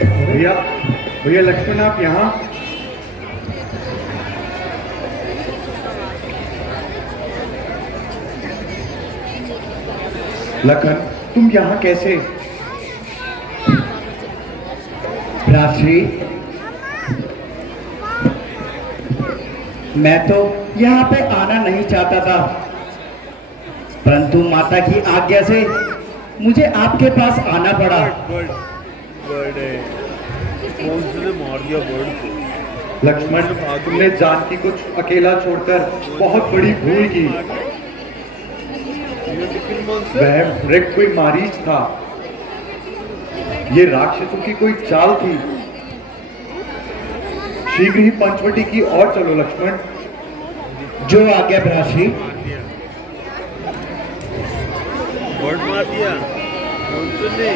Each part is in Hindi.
भैया, भैया लक्ष्मण आप यहाँ? लखन, तुम यहाँ कैसे? भ्रातृ, मैं तो यहाँ पे आना नहीं चाहता था, परंतु माता की आज्ञा से मुझे आपके पास आना पड़ा। बर्ड है। कौन से ने मार दिया बर्ड को? लक्ष्मण, तुमने जानकी को अकेला छोड़कर बहुत बड़ी भूल की। वह मृग कोई मारीच था। ये राक्षसों की कोई चाल थी। शीघ्र ही पंचवटी की ओर चलो लक्ष्मण। जो आज्ञा भ्रातृ। बर्ड मार दिया कौन से ने?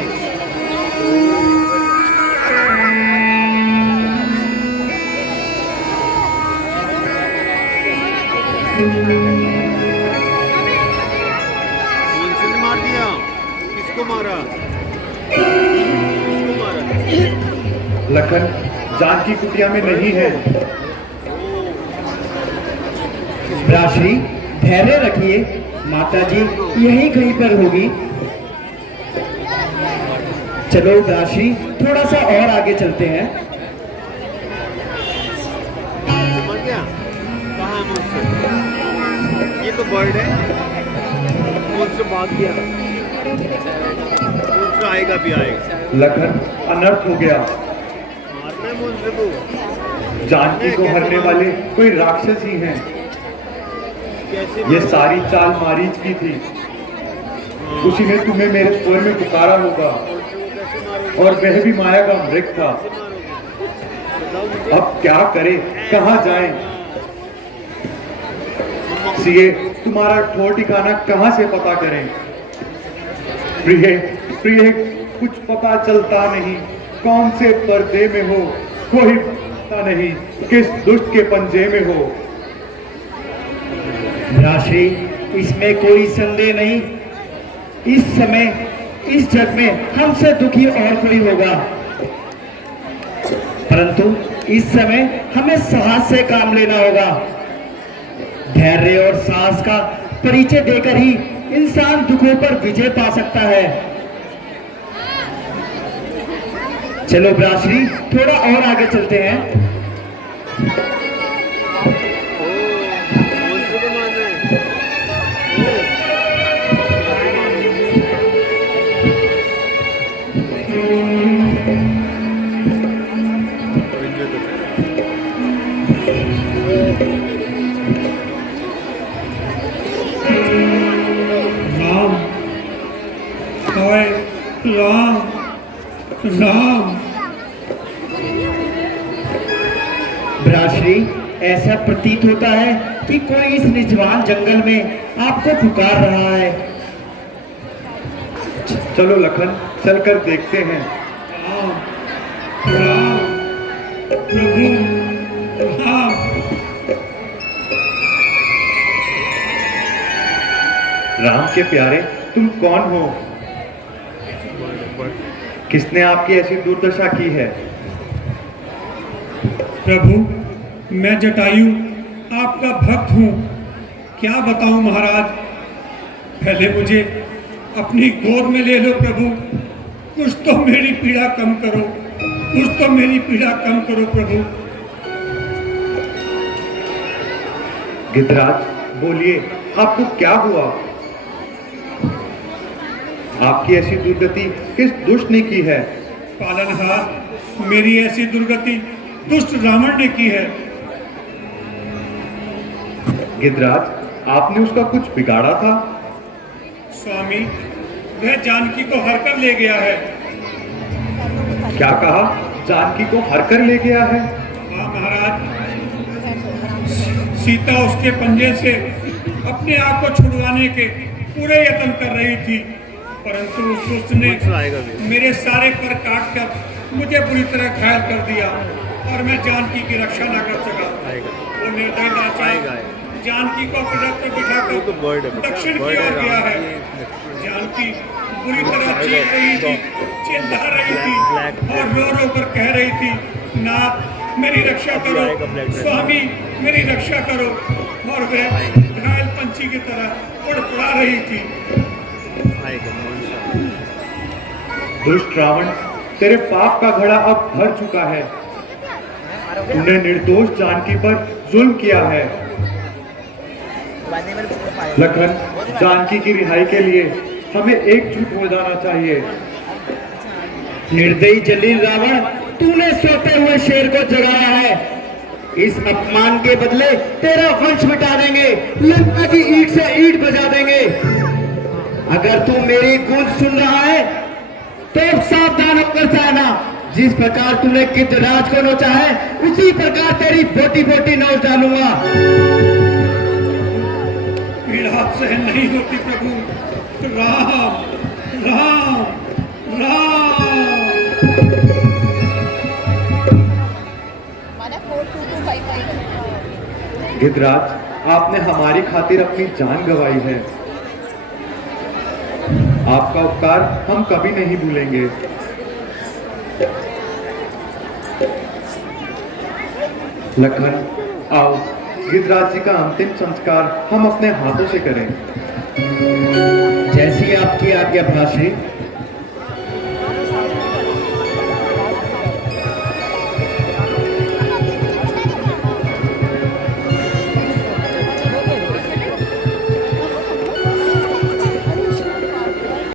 कौन से ने मार दिया? किसको मारा? किसको मारा? लखन, जानकी कुटिया में नहीं है। भ्रातृ, धैर्य रखिए, माता जी यहीं कहीं पर होगी। चलो भ्रातृ, थोड़ा सा और आगे चलते हैं। मर गया? कहाँ है मुझसे? ये तो बर्ड है। मुझसे भाग गया। मुझसे आएगा भी आएगा। लखन, अनर्थ हो गया। मारना है मुझसे को। जानकी को हरने वाले कोई राक्षस ही हैं। कैसे? ये सारी चाल मारीच की थी। उसी ने तुम्हें मेरे स्वर में पुकारा होगा, और वह भी माया का मृग था। अब क्या करें, कहाँ जाएं? सीए, तुम्हारा ठोर ठिकाना कहाँ से पता करें? प्रिय, प्रिय, कुछ पता चलता नहीं। कौन से पर्दे में हो, कोई पता नहीं। किस दुष्ट के पंजे में हो। भ्रातृ, इसमें कोई संदेह नहीं। इस समय इस जग में हमसे दुखी और कोई होगा, परंतु इस समय हमें साहस से काम लेना होगा। धैर्य और साहस का परिचय देकर ही इंसान दुखों पर विजय पा सकता है। चलो भ्रातृ, थोड़ा और आगे चलते हैं। राम, हाय राम, राम। भ्रातृ, ऐसा प्रतीत होता है कि कोई इस निजवान जंगल में आपको पुकार रहा है। चलो लखन, चलकर देखते हैं। राम, राम, प्रभु, राम। राम के प्यारे, तुम कौन हो? किसने आपकी ऐसी दुर्दशा की है? प्रभु, मैं जटायु आपका भक्त हूँ। क्या बताऊँ महाराज? पहले मुझे अपनी गोद में ले लो प्रभु। कुछ तो मेरी पीड़ा कम करो, कुछ तो मेरी पीड़ा कम करो प्रभु। गिद्धराज, बोलिए, आपको क्या हुआ? आपकी ऐसी दुर्गति किस दुष्ट ने की है? पालनहार, मेरी ऐसी दुर्गति दुष्ट रावण ने की है। गिद्धराज, आपने उसका कुछ बिगाड़ा था? स्वामी, वह जानकी को हर कर ले गया है। क्या कहा? जानकी को हर कर ले गया है? हाँ महाराज, सीता उसके पंजे से अपने आप को छुड़वाने के पूरे यत्न कर रही थी, परंतु उस दुष्ट ने मेरे सारे पर काट कर मुझे बुरी तरह घायल कर दिया और मैं जानकी की रक्षा न कर सका। वो निर्दयी लाचार जानकी को अपने रथ पर बिठाकर दक्षिण की ओर गया है। जानकी बुरी तरह चीख रही थी, चिल्ला रही थी और रो रो कर कह रही थी, नाथ मेरी रक्षा करो, स्वामी मेरी रक्षा करो। और वह घायल पंछी की तरह उड़ रही थी। दुष्ट रावण, तेरे पाप का घड़ा अब भर चुका है। तूने निर्दोष जानकी पर जुल्म किया है। लखन, जानकी की रिहाई के लिए हमें एकजुट हो जाना चाहिए। निर्दयी जलील रावण, तूने सोते हुए शेर को जगाया है। इस अपमान के बदले तेरा वंश मिटा देंगे, लंका की ईंट से ईंट बजा देंगे। अगर तू मेरी गूंज सुन रहा है तो सावधान होकर जाना। जिस प्रकार तूने गिद्धराज को नोचा है, उसी प्रकार तेरी बोटी बोटी नोच डालूंगा। पीड़ा सहन नहीं होती प्रभु। राम राम राम। गिद्धराज, आपने हमारी खातिर अपनी जान गंवाई है। आपका उपकार हम कभी नहीं भूलेंगे। लखन, आओ गिद्धराज जी का अंतिम संस्कार हम अपने हाथों से करें। जैसी आपकी आज्ञा भ्रातृ।